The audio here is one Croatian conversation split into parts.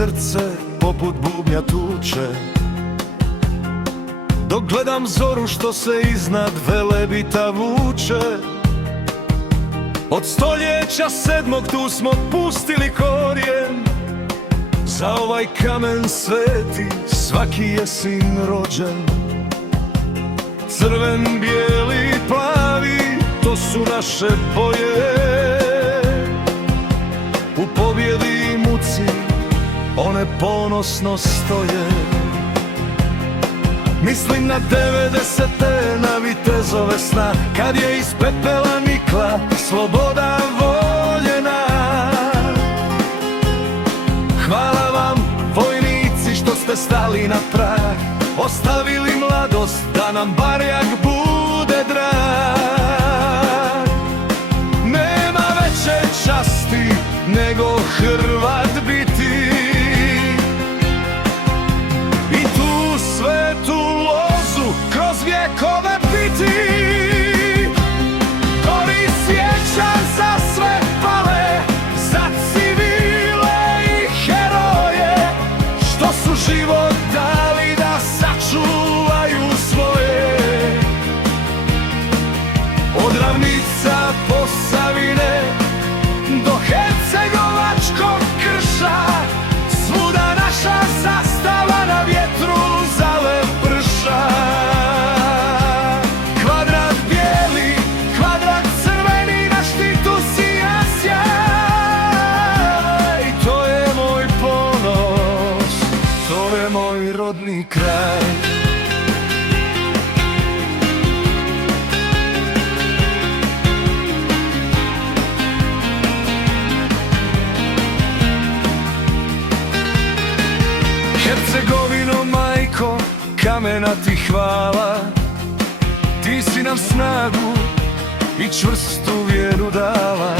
srce poput bubnja tuče, dok gledam zoru što se iznad Velebita vuče. Od stoljeća 7. tu smo pustili korijen, za ovaj kamen sveti svaki je sin rođen. Crven, bijeli, plavi, to su naše boje. U pobjedi i muci one ponosno stoje. Mislim na 90-te, na vitezove sna, kad je iz pepela nikla sloboda voljena. Hvala vam, vojnici, što ste stali na prag, ostavili mladost da nam barjak bude drag. Nema veće časti nego Hrvat biti, i tu svetu lozu kroz vjekove piti. Gori svijeća za sve pale, za civile i heroje, što su život dali da sačuvaju svoje. Od ravnica Posavine do hercegovačkog krša, svuda naša zastava na vjetru zaleprša. Kvadrat bijeli, kvadrat crveni, na štitu sija sjaj. To je moj ponos, to je moj rodni kraj. Hercegovino, majko, kamena ti hvala, ti si nam snagu i čvrstu vjeru dala.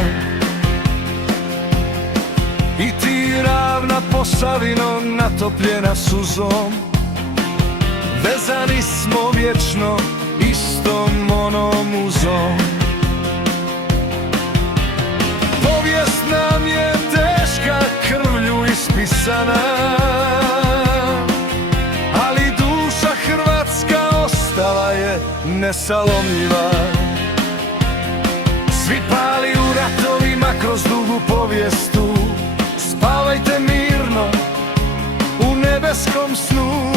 I ti, ravna Posavino, natopljena suzom, vezani smo vječno istom onom uzom. Povijest nam je teška, krvlju ispisana, ali duša hrvatska ostala je nesalomljiva. Svi pali u ratovima kroz dugu povijestu, spavajte mirno u nebeskom snu.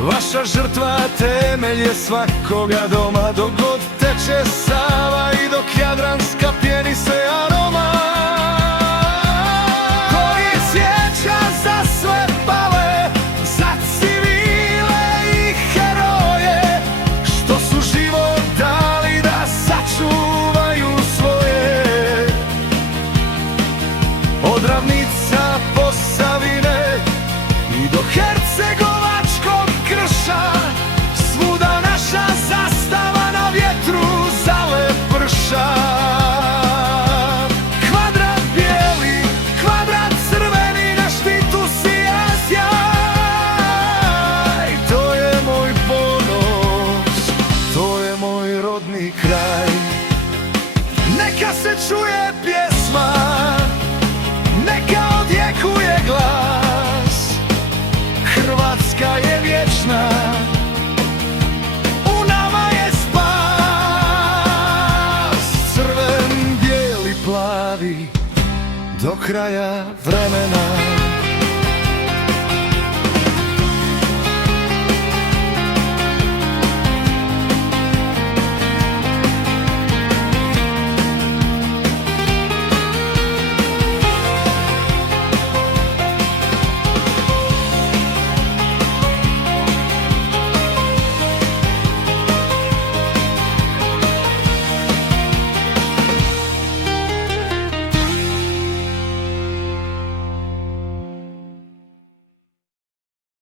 Vaša žrtva temelj je svakoga doma, dok god teče Sava i dok Jadranska pjeni se aroma. Gori svijeća za sve pale, za civile i heroje, što su život dali da sačuvaju svoje. Od ravnica Posavine i do hercegovačkog krša, svuda naša zastava na vjetru zaleprša. Kvadrat bijeli, kvadrat crveni, na štitu sija sjaj. To je moj ponos, to je moj rodni kraj. Neka se čuje pjesma, neka odjekuje glas, Hrvatska je vječna, u nama je spas. Crven, bijeli, plavi, do kraja vremena.